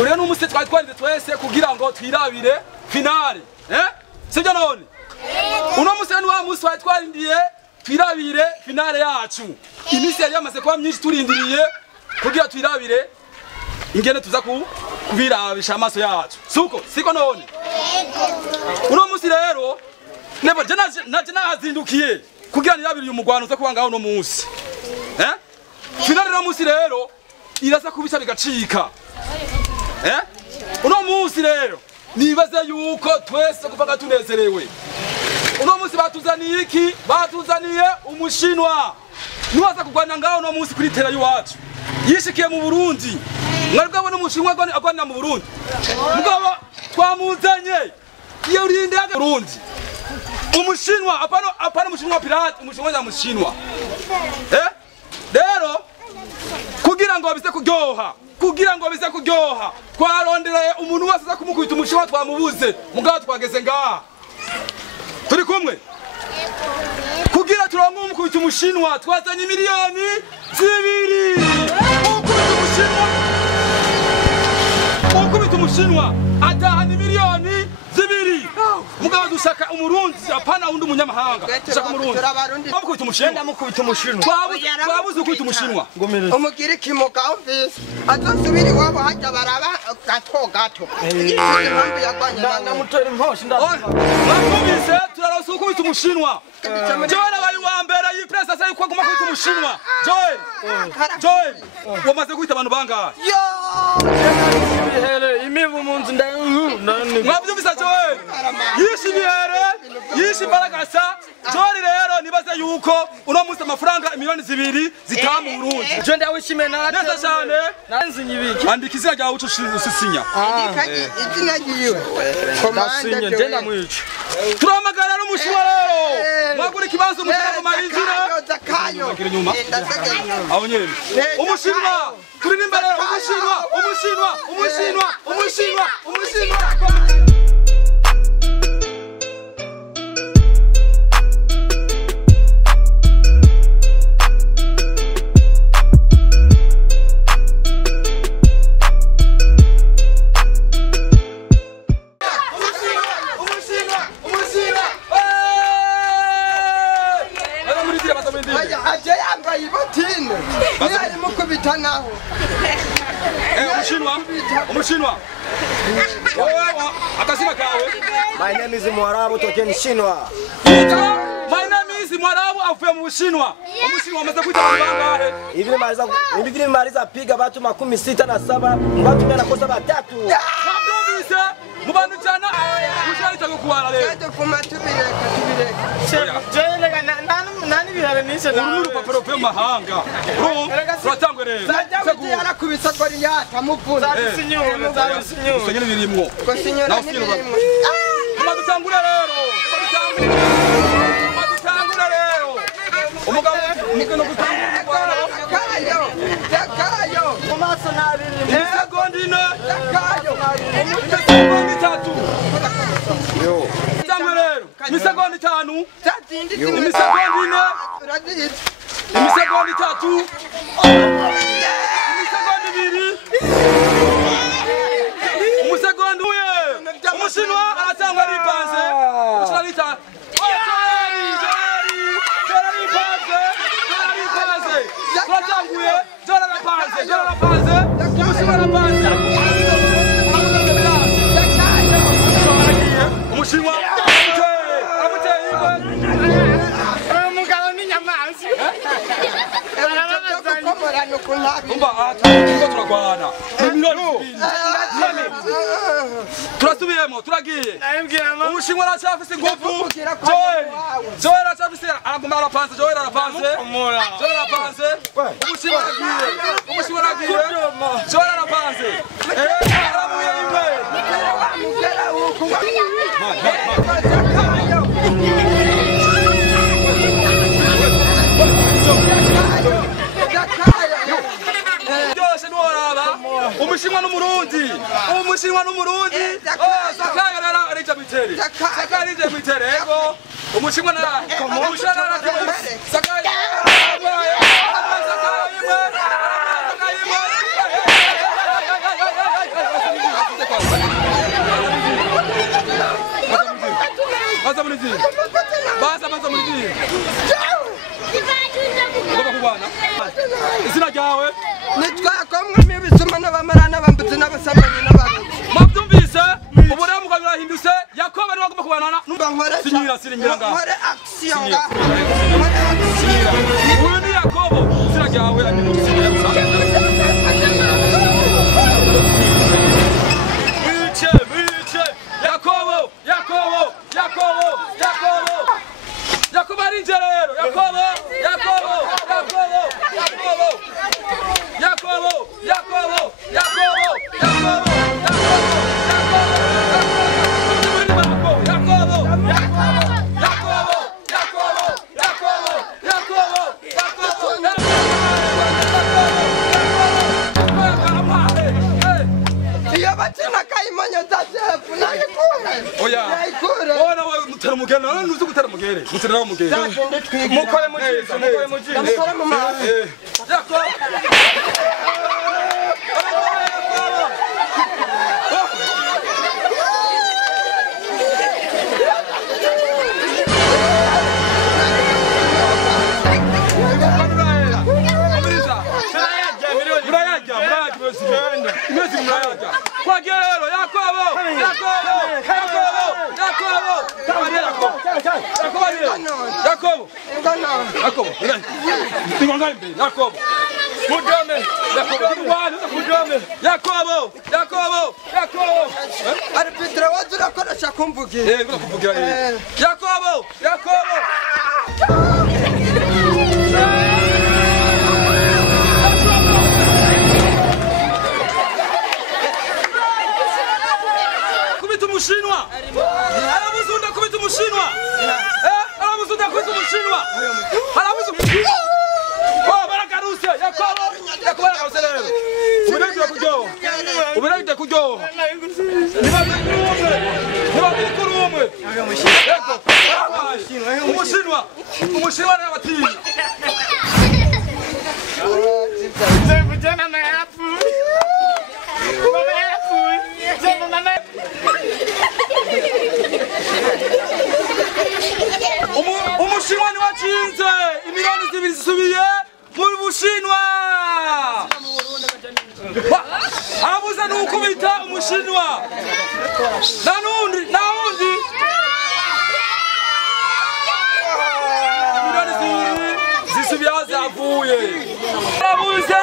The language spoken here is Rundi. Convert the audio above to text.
Uriya n'umusi twari twese kugira ngo twirabire finale. Sibyo none? Uno musi ni wa musi twari twarindiye twirabire finale yacu. Imisi yari yamaze kuba myinshi turindiriye kugira twirabire ingene tuza kubirabisha amaso yacu. Siko none? Uno musi rero nebo naje nahazindukiye kugira nirabire uyu mugwano uza kuba ngaho no musi. Finale no musi rero irasa kubisha bigacika. Uno musi rero nibaze yuko twese kuvaga tunezerewe. Uno musi batuzaniye iki? Batuzaniye umushinwa. Niwaza kugwana ngaho no musi kuri tera yuwacu. Yishikiye mu Burundi. Mwari bwabona umushinwa agwana mu Burundi. Mugabo twamuzanye. Iyo urinde ya Burundi. Umushinwa apana umushinwa pirate, umushinwa ya mushinwa. Rero kugira ngo bize kuryoha twarondereye umuntu wese aza kumukubita umushinwa twamubuze mugabo twageze ngaha turi kumwe kugira turonke umukubita umushinwa twazanye miliyoni 2 ukubita umushinwa atahana miliyoni 2 mugabo dushaka umurundi apana undi umunyamahanga dushaka umurundi mukubita umushinwa twabuze ukubita umushinwa umugire kimuka office atosubiri wabo hajya baraba gato ndamutera imposhi ndakubise turarose ukubita umushinwa Joel abaye wa mbere yipress asa yuko aguma kubita umushinwa Joel wamaze kwita abantu bangahe imibu munzu mwabyumvisa Joel yishi baragasa Joel rero nibaze yuko uno musi amafaranga miliyoni 2 zitamu Burundi je ndawishime neza cyane nanzinyi biki andika izina ryawe uco usisinya izina giwe komanda je ndamwica turamagara n'umushinwa rero mwagura ikibazo umushinwa marinjira zakayo nyuma aho nyene umushinwa turi nimbere umushinwa Umushinwa. Akasina kawe. My name is Mwarabu tokeni Shinwa. My name is Mwarabu avuye mu Bushinwa. Umushinwa amaze kwita bangahe? Hivi maliza piga watu 67 watu wanakosa batatu. Mwabyumvise mubantu cyana ushaka kubara rero. Kaje kuma tubireka. Jelega nani bihare nishe na. Urupapuro pe mahanga. Turatangwe rero. Sajya yarakubisa ko yata muvuna. Sinyura birimwo. Ko sinyura birimwo. Tumatangura rero. Tumatangura rero. Umugabo mukino gutangura. Zakayo. Kumaso nabiri. Segondine. Zakayo. Imisegondi 3. Yo. Tangwe rero. Imisegondi 5. Tatindi. Imisegondi 4. Turadiri. Imisegondi 3. Imisegondi 2. Umusegondi uye. Umushinwa aratangwa ripanze. Umushinwa turatanguye jora rapanze umushinwa rapanze umushinwa amuteye Umugabo ni nyamazi. umba turagwana turasubiyemo turagiye umushinwa aracafise ingufu Joel aracafise aguma arapanze Joel arapanze umushinwa aragiye Joel arapanze aramuye imwe umushinwa n'umurundi Zakayo rero arija mitere Zakayo arija mitere ego umushinwa na Zakayo Ugomba kurwana. Izina ryawe? Nitwakomwe n'ibisuma n'abamarana bambutse n'abasambanyi n'abarundi. Mwabyumvise? Ubu rero mugabo birahindutse. Yakobo ari wagomba kubanana. Sinyira ngaho. Nkore action ngaho. Uyu ni Yakobo. Izina ryawe ari mu sinyira gusa. Bice. Yakobo ari injerero. Yakobo. Oya. Ona wa mutera mugere, none nuzi gutera mugere. Mutera mugere. Mukore mujize. Ndasara mu mazi. Yakobo. Yakobo. Arbitre wazura koresha kumvugira. Yakobo. Kubita umushinwa. Aramuzunda kubita umushinwa. Aramuzunda kubita umushinwa. Oh, baragaruse. Yakobo baragaruse rero. Uberagide kuryoha. Niba kuri umwe. Umushinwa n'abatinya. Umushinwa ni wacinze. Imiliyoni zibiri zisubiye mu Bushinwa. Abuze n'ukubita umushinwa. Nanundi. Miliyoni zibiri zisubiye zavuye. Abuze